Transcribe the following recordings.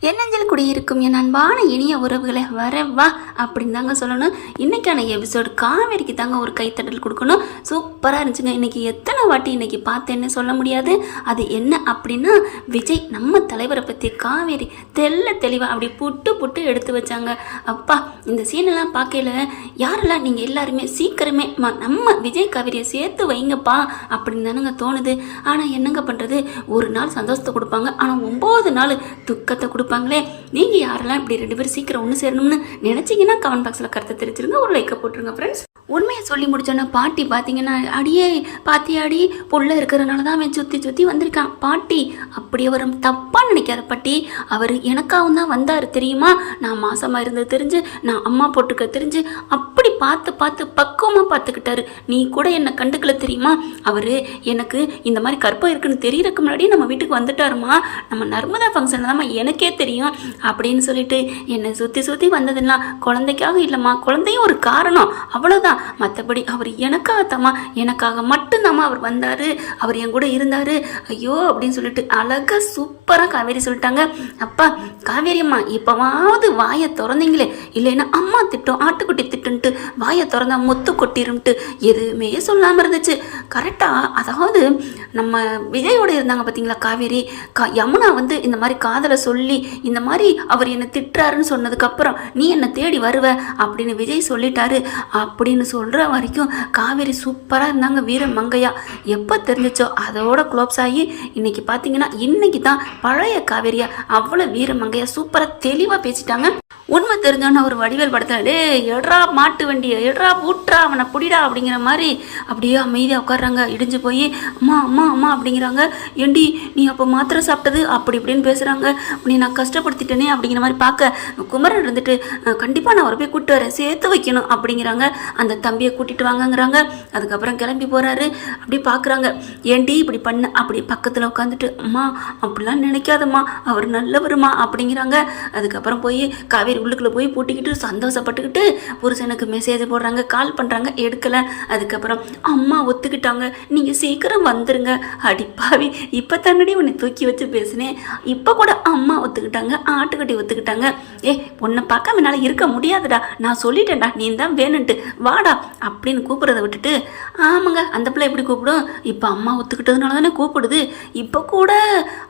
என்னஞ்சல் குடியிருக்கும் என் அன்பான இனிய உறவுகளை வரவா அப்படின்னு தாங்க சொல்லணும். இன்றைக்கான எபிசோடு காவேரிக்கு தாங்க ஒரு கைத்தட்டல் கொடுக்கணும். சூப்பராக இருந்துச்சுங்க. இன்றைக்கி எத்தனை வாட்டி இன்றைக்கி பார்த்தேன்னு சொல்ல முடியாது. அது என்ன அப்படின்னா விஜய் நம்ம தலைவரை பற்றி காவேரி தெல்ல தெளிவாக அப்படி புட்டு புட்டு எடுத்து வச்சாங்க. அப்பா இந்த சீனெல்லாம் பார்க்கல யாரெல்லாம் நீங்கள் எல்லாருமே சீக்கிரமே ம- நம்ம விஜய் காவேரியை சேர்த்து வைங்கப்பா அப்படின்னு தானுங்க தோணுது. ஆனால் என்னங்க பண்ணுறது ஒரு நாள் சந்தோஷத்தை கொடுப்பாங்க. ஆனால் ஒம்பது நாள் துக்கத்தை கொடுப்பாங்களே? நீங்கள் யாரெல்லாம் இப்படி ரெண்டு பேரும் சீக்கிரம் ஒன்று சேரணும்னு நினச்சிங்கன்னா கமெண்ட் பாக்ஸில் கருத்தை தெரிஞ்சிருங்க. ஒரு லைக்கை போட்டுருங்க ஃப்ரெண்ட்ஸ் உண்மையை சொல்லி முடிச்சோன்னா பாட்டி பார்த்தீங்கன்னா அடியே பாத்தி அடி பொல்ல இருக்கிறனால தான் அவன் சுற்றி சுற்றி வந்திருக்கான். பாட்டி அப்படி அவர் தப்பாக நினைக்காத பாட்டி. அவர் எனக்காகவும் தான் வந்தார் தெரியுமா? நான் மாசமாக இருந்தது தெரிஞ்சு நான் அம்மா போட்டுக்க தெரிஞ்சு அப்படி பார்த்து பார்த்து பக்குவமாக பார்த்துக்கிட்டாரு. நீ கூட என்னை கண்டுக்கல தெரியுமா? அவர் எனக்கு இந்த மாதிரி கற்பம் இருக்குன்னு தெரியறதுக்கு முன்னாடி நம்ம வீட்டுக்கு வந்துட்டாருமா? நம்ம நர்மதா ஃபங்க்ஷன் தான்மா எனக்கே தெரியும் அப்படின்னு சொல்லிட்டு என்னை சுற்றி சுற்றி வந்ததுன்னா குழந்தைக்காக இல்லைம்மா. குழந்தையும் ஒரு காரணம். அவ்வளோதான் மற்றபடி அவர் எனக்காகத்தாம்மா எனக்காக மட்டும்தாம்மா அவர் வந்தார். அவர் என் கூட இருந்தார். ஐயோ அப்படின்னு சொல்லிட்டு அழகாக சூப்பராக காவேரி சொல்லிட்டாங்க. அப்பா காவேரி அம்மா இப்போவாவது வாயை திறந்தீங்களே. இல்லைன்னா அம்மா திட்டம் ஆட்டுக்குட்டி திட்டுன்ட்டு வாயை திறந்தா முத்து கொட்டிரும்ட்டு எதுவுமே சொல்லாமல் இருந்துச்சு. கரெக்டாக அதாவது நம்ம விஜயோட இருந்தாங்க பார்த்தீங்களா காவேரி? கா யமுனா வந்து இந்த மாதிரி காதலை சொல்லி இந்த மாதிரி அவர் என்னை திட்டுறாருன்னு சொன்னதுக்கப்புறம் நீ என்னை தேடி வருவ? அப்படின்னு விஜய் சொல்லிட்டாரு. அப்படின்னு சொல்கிற வரைக்கும் காவேரி சூப்பராக இருந்தாங்க வீர மங்கையா. எப்போ தெரிஞ்சிச்சோ அதோட க்ளோப்ஸ் ஆகி இன்னைக்கு பார்த்தீங்கன்னா இன்னைக்கு தான் பழைய காவேரியா அவ்வளோ வீர மங்கையா சூப்பராக தெளிவாக பேசிட்டாங்க. உண்மை தெரிஞ்சோன்னு ஒரு வடிவேல் படத்தில் டே எட்ரா மாட்டு வண்டியை எட்ரா பூட்ரா அவனை புடிடா அப்படிங்கிற மாதிரி அப்படியே அமைதியாக உட்காடுறாங்க இடிஞ்சு போய் அம்மா அம்மா அம்மா அப்படிங்கிறாங்க. ஏண்டி நீ அப்போ மாத்திரை சாப்பிட்டது? அப்படி இப்படின்னு பேசுகிறாங்க நீ நான் கஷ்டப்படுத்திட்டேனே அப்படிங்கிற மாதிரி பார்க்க குமரன் இருந்துட்டு கண்டிப்பாக நான் அவரை போய் கூப்பிட்டு வரேன் சேர்த்து வைக்கணும் அப்படிங்கிறாங்க. அந்த தம்பியை கூட்டிட்டு வாங்கங்கிறாங்க. அதுக்கப்புறம் கிளம்பி போகிறாரு அப்படி பார்க்குறாங்க ஏண்டி இப்படி பண்ண? அப்படி பக்கத்தில் உட்காந்துட்டு அம்மா அப்படிலாம் நினைக்காதம்மா. அவர் நல்லவருமா? அப்படிங்கிறாங்க. அதுக்கப்புறம் போய் காவேரி உள்ளுக்குள்ளே போய் பூட்டிக்கிட்டு சந்தோஷப்பட்டுக்கிட்டு புருஷனுக்கு மெசேஜ் போடுறாங்க. கால் பண்ணுறாங்க எடுக்கலை. அதுக்கப்புறம் அம்மா ஒத்துக்கிட்டாங்க. நீங்கள் சீக்கிரம் வந்துருங்க. அடிப்பாவி இப்போ தன்னடி உன்னை தூக்கி வச்சு பேசினேன். இப்போ கூட அம்மா ஒத்துக்கிட்டாங்க. ஆட்டுக்கட்டி ஒத்துக்கிட்டாங்க. ஏ உன்னை பார்க்காம என்னால் இருக்க முடியாதுடா. நான் சொல்லிட்டேன்டா. நீ தான் வேணுன்ட்டு. வாடா அப்படின்னு கூப்பிட்றத விட்டுட்டு ஆமாங்க அந்த பிள்ளை எப்படி கூப்பிடும்? இப்போ அம்மா ஒத்துக்கிட்டதுனால தானே கூப்பிடுது. இப்போ கூட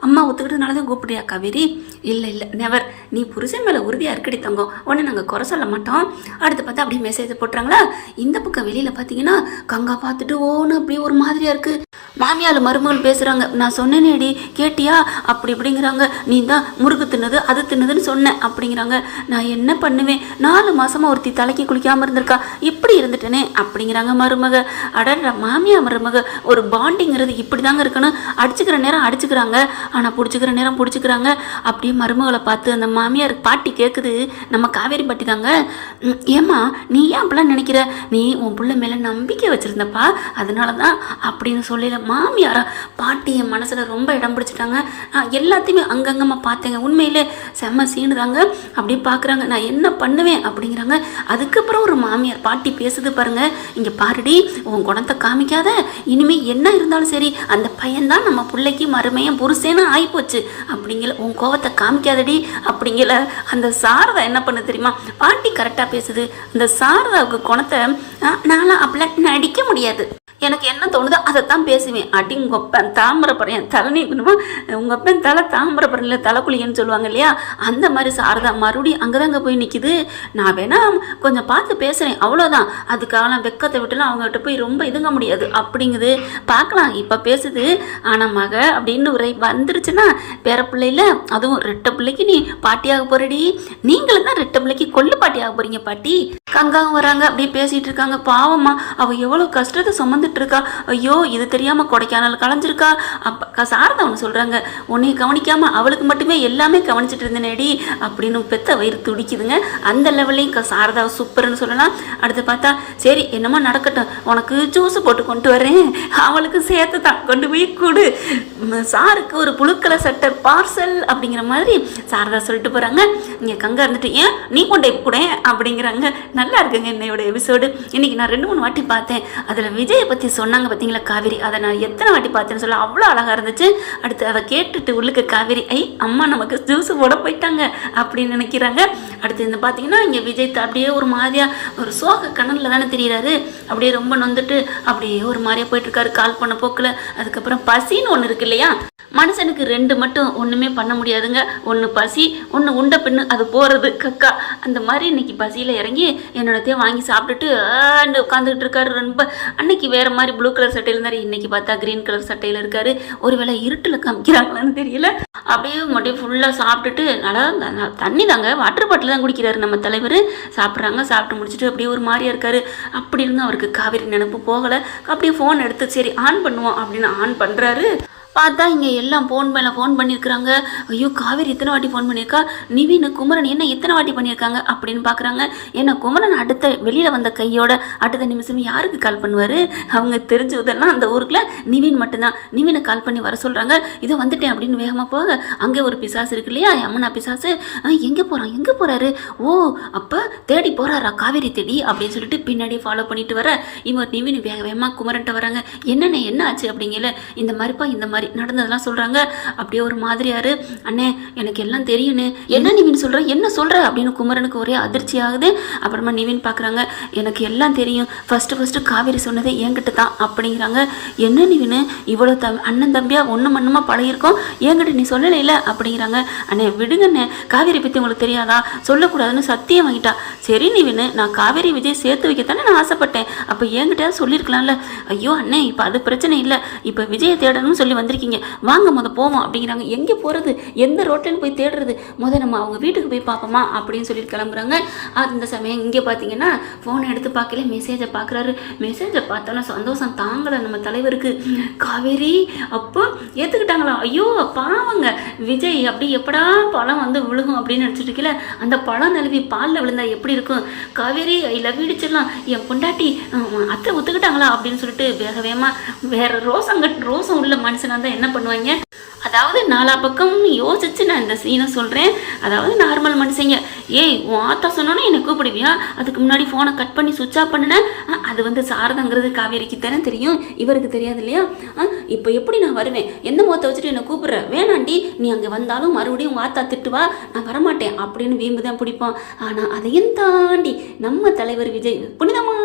அம்மா ஒத்துக்கிட்டதுனால தான் கூப்பிடுறியா காவேரி? இல்லை இல்லை நெவர் நீ புருஷன் மேலே உறுதியாக இருக்கடி தங்கம். உடனே நாங்கள் குறை சொல்ல மாட்டோம். அடுத்து பார்த்தா அப்படியே மெசேஜ் போட்டுறாங்களா? இந்த பக்கம் வெளியில் பார்த்தீங்கன்னா கங்கா பார்த்துட்டு ஓன்னு அப்படியே ஒரு மாதிரியாக இருக்குது மாமியார் மருமகள் பேசுகிறாங்க நான் சொன்னேனேடி கேட்டியா? அப்படி இப்படிங்கிறாங்க. நீ தான் முறுக்கு தின்னது அது தின்னதுன்னு சொன்னேன் அப்படிங்கிறாங்க. நான் என்ன பண்ணுவேன்? நாலு மாதமாக ஒருத்தி தலைக்கு குளிக்காமல் இருந்திருக்கா. இப்படி இருந்துட்டேனே அப்படிங்கிறாங்க மருமக. அடற மாமியா மருமக. ஒரு பாண்டிங்கிறது இப்படி தாங்க இருக்கணும். அடிச்சுக்கிற நேரம் அடிச்சுக்கிறாங்க. ஆனால் பிடிச்சிக்கிற நேரம் பிடிச்சிக்கிறாங்க. அப்படியே மருமகளை பார்த்து அந்த மாமியார் பாட்டி கேட்குது நம்ம காவேரி பாட்டி தாங்க. ஏம்மா நீ ஏன் அப்படிலாம் நினைக்கிற? நீ உன் பிள்ளை மேலே நம்பிக்கை வச்சுருந்தப்பா. அதனால தான் அப்படின்னு சொல்லல மாமியாரா? பாட்டி என் மனசில் ரொம்ப இடம் பிடிச்சிட்டாங்க. நான் எல்லாத்தையுமே அங்கங்கம்மா பார்த்தேங்க. உண்மையிலே செம்ம சீனுறாங்க அப்படி பார்க்குறாங்க. நான் என்ன பண்ணுவேன் அப்படிங்கிறாங்க. அதுக்கப்புறம் ஒரு மாமியார் பாட்டி பேசுது பாருங்க. இங்கே பாருடி உன் குணத்தை காமிக்காத. இனிமேல் என்ன இருந்தாலும் சரி அந்த பையன்தான் நம்ம பிள்ளைக்கு மறுமையும் புருஷேன்னு ஆகிப்போச்சு அப்படிங்கிற உன் கோவத்தை காமிக்காதடி அப்படிங்கல அந்த சாரதா என்ன பண்ண தெரியுமா? பாட்டி கரெக்டாக பேசுது. அந்த சாரதாவுக்கு குணத்தை "ஆ, நான்லாம் அப்படிலாம் நடிக்க முடியாது. எனக்கு என்ன தோணுதோ அதைத்தான் பேசுவேன். அடி உங்கள் அப்பன் தாமிரப்பறையன் தலை உங்கள் அப்பன் தலை தாமிரப்பறையில் தலைக்குழியன்னு சொல்லுவாங்க இல்லையா? அந்த மாதிரி சாரதா மறுபடியும் அங்கே தாங்க போய் நிற்கிது நான் வேணா கொஞ்சம் பார்த்து பேசுகிறேன் அவ்வளோதான் அதுக்கான வெக்கத்தை விட்டுலாம் அவங்ககிட்ட போய் ரொம்ப இதுங்க முடியாது. அப்படிங்குது. பார்க்கலாம் இப்போ பேசுது. ஆனால் மக அப்படின்னு உரை வந்துருச்சுன்னா பேர பிள்ளையில அதுவும் ரெட்டை பிள்ளைக்கு நீ பாட்டியாக போறடி. நீங்களும் தான் ரெட்டை பிள்ளைக்கு கொள்ளு பாட்டியாக போறீங்க பாட்டி. கங்காவும் வராங்க அப்படியே பேசிட்டு இருக்காங்க. பாவம்மா அவள் எவ்வளோ கஷ்டத்தை சுமந்து சுமந்துட்டு இருக்கா ஐயோ இது தெரியாம கொடைக்கானல் களைஞ்சிருக்கா அப்ப சாரதா ஒன்று சொல்றாங்க. உன்னைய கவனிக்காம அவளுக்கு மட்டுமே எல்லாமே கவனிச்சிட்டு இருந்தேனேடி அப்படின்னு பெத்த வயிறு துடிக்குதுங்க. அந்த லெவல்லையும் சாரதா சூப்பர்னு சொல்லலாம். அடுத்து பார்த்தா சரி என்னமோ நடக்கட்டும். உனக்கு ஜூஸ் போட்டு கொண்டு வரேன். அவளுக்கு சேர்த்து தான். கொண்டு போய் கொடு. சாருக்கு ஒரு புழுக்கலை சட்டை பார்சல் அப்படிங்கிற மாதிரி சாரதா சொல்லிட்டு போறாங்க. நீங்க கங்கா இருந்துட்டு ஏன்? நீ கொண்டே கூட அப்படிங்கிறாங்க. நல்லா இருக்குங்க என்னையோட எபிசோடு. இன்னைக்கு நான் ரெண்டு மூணு வாட்டி பார்த்தேன். அதில் விஜயை பற்றி பற்றி சொன்னாங்க பார்த்தீங்களா காவேரி? அதை நான் எத்தனை வாட்டி பார்த்தேன்னு சொல்ல அவ்வளோ அழகாக இருந்துச்சு. அடுத்து அதை கேட்டுட்டு உள்ளுக்கு காவேரி ஐ அம்மா நமக்கு ஜூஸ் போட போயிட்டாங்க அப்படின்னு நினைக்கிறாங்க. அடுத்து இந்த பார்த்தீங்கன்னா இங்கே விஜய் அப்படியே ஒரு மாதிரியாக ஒரு சோக கணலில் தானே தெரிகிறாரு அப்படியே ரொம்ப நொந்துட்டு அப்படியே ஒரு மாதிரியாக போயிட்டுருக்காரு கால் பண்ண போக்கில். அதுக்கப்புறம் பசின்னு ஒன்று இருக்கு இல்லையா? மனுஷனுக்கு ரெண்டு மட்டும் ஒன்றுமே பண்ண முடியாதுங்க. ஒன்று பசி ஒன்று உண்ட பின்னு அது போகிறது கக்கா. அந்த மாதிரி இன்னைக்கு பசியில் இறங்கி என்னோடத்தையும் வாங்கி சாப்பிட்டுட்டு உட்காந்துக்கிட்டு இருக்காரு ரொம்ப. அன்னைக்கு வேற மாதிரி ப்ளூ கலர் சட்டையில் இருந்தார். இன்னைக்கு பார்த்தா க்ரீன் கலர் சட்டையில் இருக்காரு. ஒருவேளை இருட்டில் காமிக்கிறாங்களான்னு தெரியல. அப்படியே மட்டும் ஃபுல்லாக சாப்பிட்டுட்டு நல்லா தண்ணி தாங்க. வாட்டர் பாட்டில் தான் குடிக்கிறாரு நம்ம தலைவர். சாப்பிட்றாங்க. சாப்பிட்டு முடிச்சுட்டு அப்படியே ஒரு மாதிரியா இருக்காரு. அப்படி இருந்தும் அவருக்கு காவேரி நினப்பு போகலை. அப்படியே ஃபோன் எடுத்து சரி ஆன் பண்ணுவோம் அப்படின்னு ஆன் பண்ணுறாரு பார்த்தா இங்கே எல்லாம் ஃபோன் மேலே ஃபோன் பண்ணியிருக்கிறாங்க ஐயோ காவேரி இத்தனை வாட்டி ஃபோன் பண்ணியிருக்கா நிவின் குமரன் என்ன இத்தனை வாட்டி பண்ணியிருக்காங்க அப்படின்னு பார்க்குறாங்க ஏன்னா குமரன் அடுத்த வெளியில் வந்த கையோட அடுத்த நிமிஷம் யாருக்கு கால் பண்ணுவார்? அவங்க தெரிஞ்சதெல்லாம் அந்த ஊருக்குள்ள நிவின் மட்டும்தான். நிவினை கால் பண்ணி வர சொல்கிறாங்க இதோ வந்துட்டேன் அப்படின்னு வேகமாக போக அங்கே ஒரு பிசாசு இருக்கு இல்லையா? யமுனா பிசாசு. எங்கே போகிறான் எங்கே போகிறாரு ஓ அப்போ தேடி போகிறாரா காவேரி தேடி? அப்படின்னு சொல்லிட்டு பின்னாடி ஃபாலோ பண்ணிட்டு வர இவர் நிவின் வேக வேகமாக குமரன்ட்ட வராங்க. என்னண்ணே என்ன ஆச்சு அப்படிங்கல இந்த மாதிரிப்பா இந்த மாதிரி நடந்ததெல்லாம் சொல்கிறாங்க அப்படியே ஒரு மாதிரியாரு அண்ணே எனக்கு எல்லாம் தெரியுண்ணே என்ன நிவின் சொல்கிற என்ன சொல்கிற அப்படின்னு குமரனுக்கு ஒரே அதிர்ச்சி ஆகுது. அப்புறமா நிவின் பார்க்குறாங்க எனக்கு எல்லாம் தெரியும். ஃபஸ்ட்டு ஃபஸ்ட்டு காவேரி சொன்னதே என்கிட்ட தான். அப்படிங்கிறாங்க. என்ன நிவின்? இவ்வளோ த அண்ணன் தம்பியாக ஒன்று மண்ணுமா பழகிருக்கோம் என்கிட்ட நீ சொல்லலை இல்லை அப்படிங்கிறாங்க. அண்ணே விடுங்கண்ணே. காவேரி பற்றி உங்களுக்கு தெரியாதா? சொல்லக்கூடாதுன்னு சத்தியம் வாங்கிட்டா. சரி நிவின் நான் காவேரி விஜய் சேர்த்து வைக்கத்தானே நான் ஆசைப்பட்டேன். அப்போ என்கிட்ட சொல்லியிருக்கலாம்ல. ஐயோ அண்ணே இப்போ அது பிரச்சனை இல்லை. இப்போ விஜயை தேடணும்னு சொல்லி வந்திருக்கீங்க. வாங்க முத போவோம் அப்படிங்கிறாங்க. எங்கே போகிறது எந்த ரோட்டில் போய் தேடுறது? முத நம்ம அவங்க வீட்டுக்கு போய் பார்ப்போமா அப்படின்னு சொல்லிட்டு கிளம்புறாங்க. அந்த சமயம் இங்கே பார்த்தீங்கன்னா ஃபோனை எடுத்து பார்க்கல. மெசேஜை பார்க்குறாரு. மெசேஜை பார்த்தோன்னா சந்தோஷம் தாங்கலை நம்ம தலைவருக்கு. காவேரி அப்போ ஏற்றுக்கிட்டாங்களா ஐயோ பாவங்க. விஜய் அப்படி எப்படா பழம் வந்து விழுகும் அப்படின்னு நினச்சிட்டு இருக்கல? அந்த பழம் நழுவி பாலில் விழுந்தா எப்படி இருக்கும்? காவேரி ஐ லவ் இடிச்சிடலாம் என் பொண்டாட்டி அத்தை ஒத்துக்கிட்டாங்களா அப்படின்னு சொல்லிட்டு வேக வேகமாக வேற ரோசம் கட் ரோசம் உள்ள மனுஷனாக தான் என்ன பண்ணுவாங்க? அதாவது நாலா பக்கம் யோசிச்சு நான் இந்த சீனை சொல்கிறேன் அதாவது நார்மல் மனுஷங்க ஏய் உன் ஆத்தா சொன்னோன்னே என்னை கூப்பிடுவியா? அதுக்கு முன்னாடி ஃபோனை கட் பண்ணி சுவிட்ச் ஆஃப் பண்ணினேன் அது வந்து சாரதங்கிறது காவேரிக்கு தானே தெரியும். இவருக்கு தெரியாது இல்லையா? இப்போ எப்படி நான் வருவேன்? எந்த முகத்தை வச்சுட்டு என்னை கூப்பிடுற? வேணாண்டி நீ அங்கே வந்தாலும் மறுபடியும் உங்கள் ஆத்தா திட்டுவா நான் வரமாட்டேன். அப்படின்னு வீம்பு தான் பிடிப்பான். ஆனால் அதையும் தாண்டி நம்ம தலைவர் விஜய்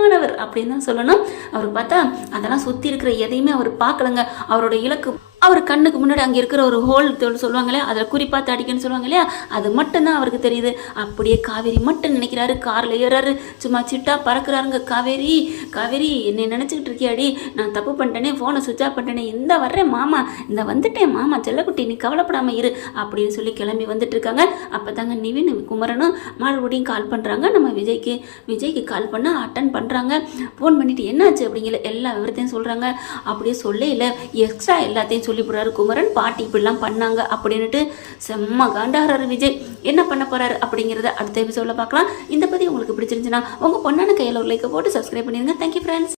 புனிதமானவர் அப்படின்னு தான் சொல்லணும். அவர் பார்த்தா அதெல்லாம் சுற்றி இருக்கிற எதையுமே அவர் பார்க்கலங்க. அவரோட இலக்கு அவர் கண்ணுக்கு முன்னாடி அங்கே இருக்கிற ஒரு ஹோல் தோல் சொல்லுவாங்களே அதில் குறிப்பாக அடிக்கன்னு சொல்லுவாங்க இல்லையா அது மட்டும்தான் அவருக்கு தெரியுது. அப்படியே காவேரி மட்டும் நினைக்கிறாரு. காரில் ஏறாரு. சும்மா சிட்டா பறக்கிறாருங்க. காவேரி காவேரி என்னை நினச்சிக்கிட்டு இருக்கியாடி? நான் தப்பு பண்ணிட்டேனே ஃபோனை சுவிட்ச் ஆஃப் பண்ணிட்டேனே. இந்த வர்றேன் மாமா. இந்த வந்துட்டேன் மாமா. செல்லக்குட்டி நீ கவலைப்படாமல் இரு அப்படின்னு சொல்லி கிளம்பி வந்துட்டு இருக்காங்க. அப்போ தாங்க நிவின் குமரனும் மறுபடியும் கால் பண்ணுறாங்க நம்ம விஜய்க்கு விஜய்க்கு கால் பண்ணால் அட்டன் பண்ணுறாங்க ஃபோன் பண்ணிவிட்டு என்னாச்சு? அப்படிங்கிற எல்லா விவரத்தையும் சொல்கிறாங்க அப்படியே சொல்லே இல்லை. எக்ஸ்ட்ரா எல்லாத்தையும் சொல்லி சொல்லி போகிறாரு குமரன் பாட்டி இப்படிலாம் பண்ணாங்க அப்படின்னுட்டு செம்ம காண்டாகிறாரு விஜய். என்ன பண்ண போறாரு அப்படிங்கிறத அடுத்த எபிசோடில் பார்க்கலாம். இந்த பற்றி உங்களுக்கு பிடிச்சிருந்துச்சுன்னா உங்கள் பொண்ணான கையில் ஒரு லைக்கை போட்டு சப்ஸ்கிரைப் பண்ணிடுங்க. Thank you friends